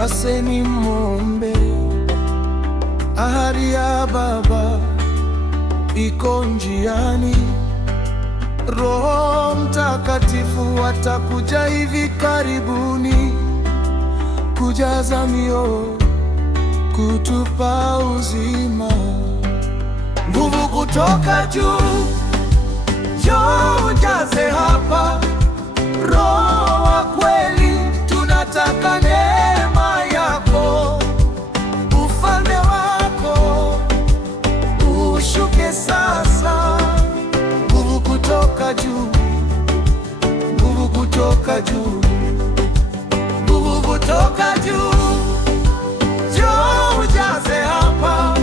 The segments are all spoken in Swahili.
Takaseni muombe, ahadi ya Baba iko njiani. Roho Mtakatifu atakuja hivi karibuni, kujaza mioyo, kutupa uzima, nguvu kutoka juu. Njoo ujaze hapa, Roho wa kweli, tunataka neema yako, ufalme wako ushuke sasa. Nguvu kutoka juu, nguvu kutoka juu, nguvu kutoka juu. Njoo ujaze hapa,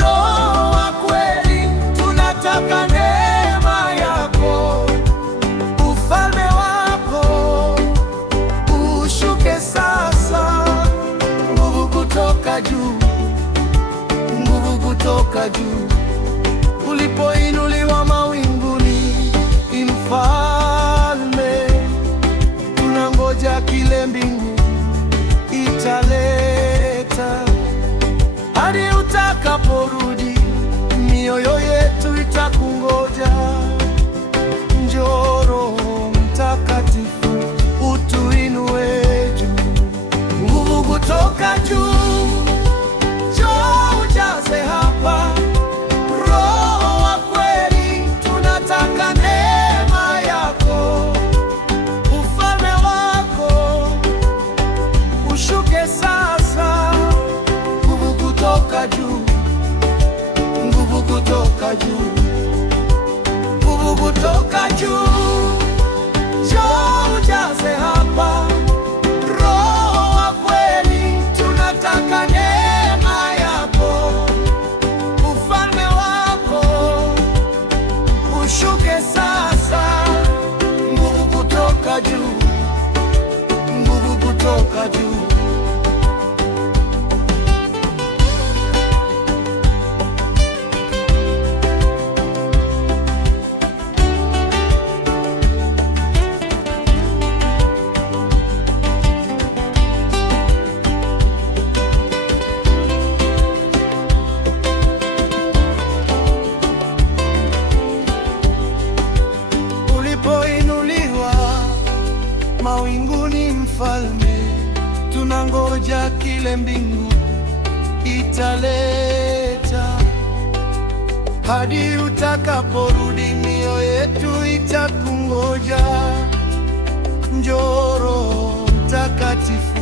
Roho wa kweli, tunataka neema yako, ufalme wako ushuke sasa. Nguvu kutoka juu, nguvu kutoka juu. Ulipoinuliwa mawinguni, Mfalme, tunangoja kile mbingu italeta. Hadi utakaporudi, mioyo yetu itakungoja. Njoo Roho Mtakatifu, utuinue juu. Nguvu kutoka juu, njoo ujaze hapa, Roho wa kweli, tunataka neema yako, ufalme wako ushuke sasa. Nguvu kutoka juu, nguvu kutoka juu, nguvu kutoka juu. Njoo ujaze hapa, Roho wa kweli, tunataka neema yako, ufalme wako ushuke sasa. Nguvu kutoka juu, nguvu kutoka juu. Ulipoinuliwa mawinguni, Mfalme, tunangoja kile mbingu italeta. Hadi utakaporudi, mioyo yetu itakungoja. Njoo Roho Mtakatifu,